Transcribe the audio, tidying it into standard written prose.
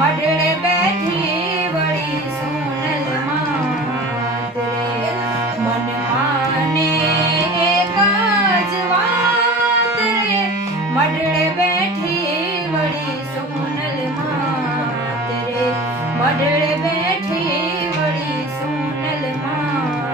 મઢડે બેઠી વળી સોનલ માત રે મનમાને એક જ વાત રે મઢડે બેઠી વળી સોનલ માત રે મઢડે બેઠી